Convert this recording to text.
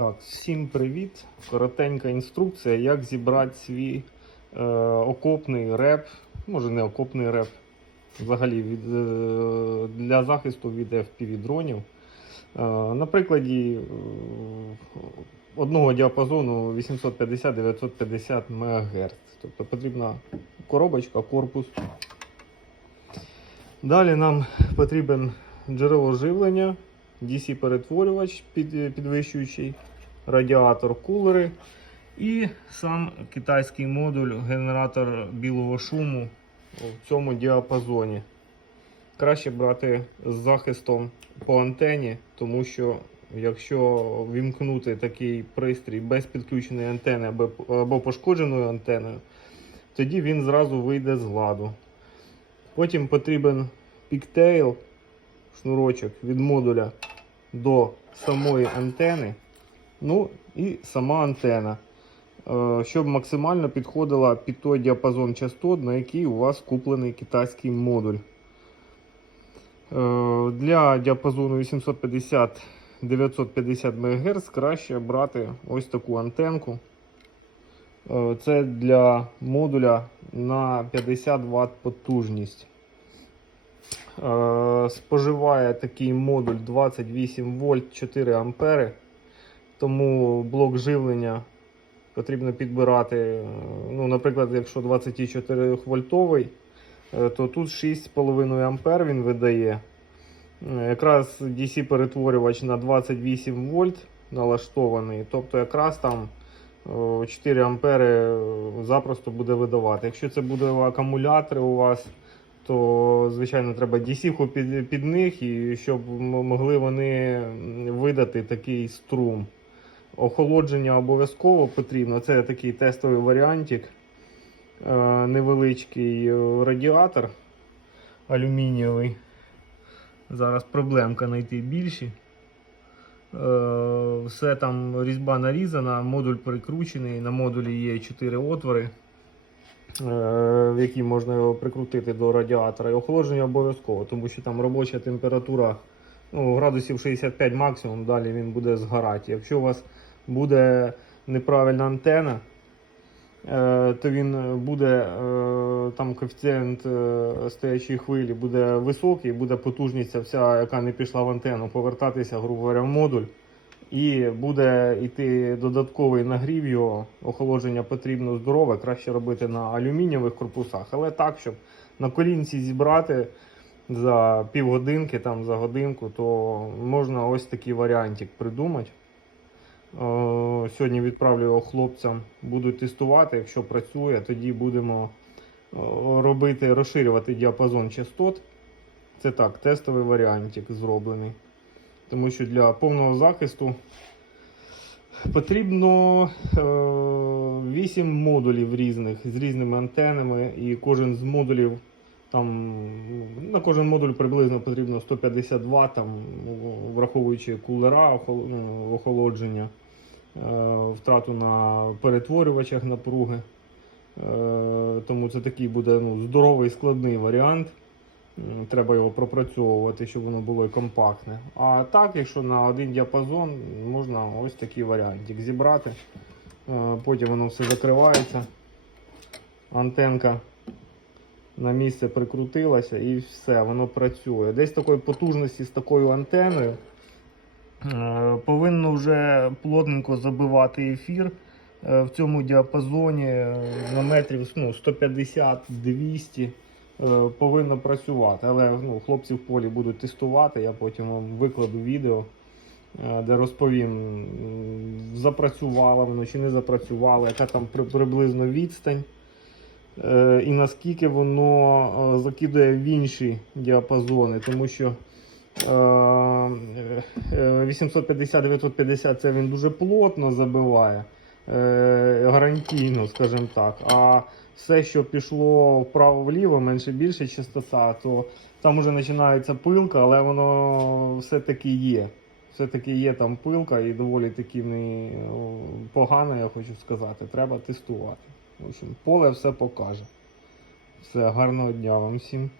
Так, всім привіт! Коротенька інструкція, як зібрати свій е, окопний реп, може не окопний реп, взагалі від, е, для захисту від FPV дронів. Е, на прикладі е, одного діапазону 850-950 МГц. Тобто потрібна коробочка, корпус. Далі нам потрібен джерело живлення, DC-перетворювач під, підвищуючий, радіатор, кулери і сам китайський модуль, генератор білого шуму в цьому діапазоні. Краще брати з захистом по антені, тому що якщо вімкнути такий пристрій без підключеної антени або, пошкодженою антеною, тоді він зразу вийде з ладу. Потім потрібен піктейл, шнурочок від модуля до самої антени. Ну і сама антена, е, щоб максимально підходила під той діапазон частот, на який у вас куплений китайський модуль. Е, Для діапазону 850-950 МГц краще брати ось таку антенку. Е, Це для модуля на 50 Вт потужність. Споживає такий модуль 28 вольт 4 ампери. Тому блок живлення потрібно підбирати. е, Ну, наприклад, якщо 24 вольтовий, е, то тут 6,5 ампер він видає. Е, Якраз DC-перетворювач на 28 вольт налаштований. Тобто якраз там е, 4 ампери запросто буде видавати. Якщо це буде акумулятори у вас, то звичайно треба DC під, під них, і щоб могли вони видати такий струм. Охолодження обов'язково потрібно. Це такий тестовий варіантик. Е, Невеличкий е, радіатор алюмінієвий. Зараз проблемка знайти більші. Е, Все там різьба нарізана, модуль прикручений. На модулі є 4 отвори, в які можна його прикрутити до радіатора. І охолодження обов'язково, тому що там робоча температура ну, градусів 65 максимум, далі він буде згорати. Якщо у вас буде неправильна антена, е, то він буде е, там коефіцієнт е, стоячої хвилі буде високий, буде потужність вся, яка не пішла в антенну, повертатися, грубо говоря, в модуль. І буде йти додатковий нагрів його, охолодження потрібно здорове, краще робити на алюмінієвих корпусах, але так, щоб на колінці зібрати за півгодинки, там, за годинку, то можна ось такий варіантик придумати. Е, Сьогодні відправлю його хлопцям, будуть тестувати. Якщо працює, тоді будемо е, робити, розширювати діапазон частот. Це так, тестовий варіантик зроблений. Тому що для повного захисту потрібно е, 8 модулів різних з різними антенами, і кожен з модулів там на кожен модуль приблизно потрібно 150 Вт, там, враховуючи кулера, ну, охолодження, е, втрату на перетворювачах напруги. Е, Тому це такий буде ну, здоровий складний варіант. Треба його пропрацьовувати, щоб воно було і компактне. А так, якщо на один діапазон, можна ось такий варіантик зібрати. Е, Потім воно все закривається. Антенка на місце прикрутилася і все, воно працює. Десь такої потужності з такою антеною е, повинно вже плотненько забивати ефір е, в цьому діапазоні е, на метрів ну, 150-200 е, повинно працювати. Але ну, хлопці в полі будуть тестувати, я потім вам викладу відео. Де розповім, м, запрацювало воно чи не запрацювало, яка там при- приблизно відстань. Е, і наскільки воно е, закидує в інші діапазони, тому що е, е, 850-950 це він дуже плотно забиває, гарантійно, скажімо так. А все, що пішло вправо-вліво, менше більше частота, то там вже починається пилка, але воно все-таки є. Все-таки є там пилка і доволі таки не погано, я хочу сказати. Треба тестувати. В общем, поле все покаже. Все, гарного дня вам всім.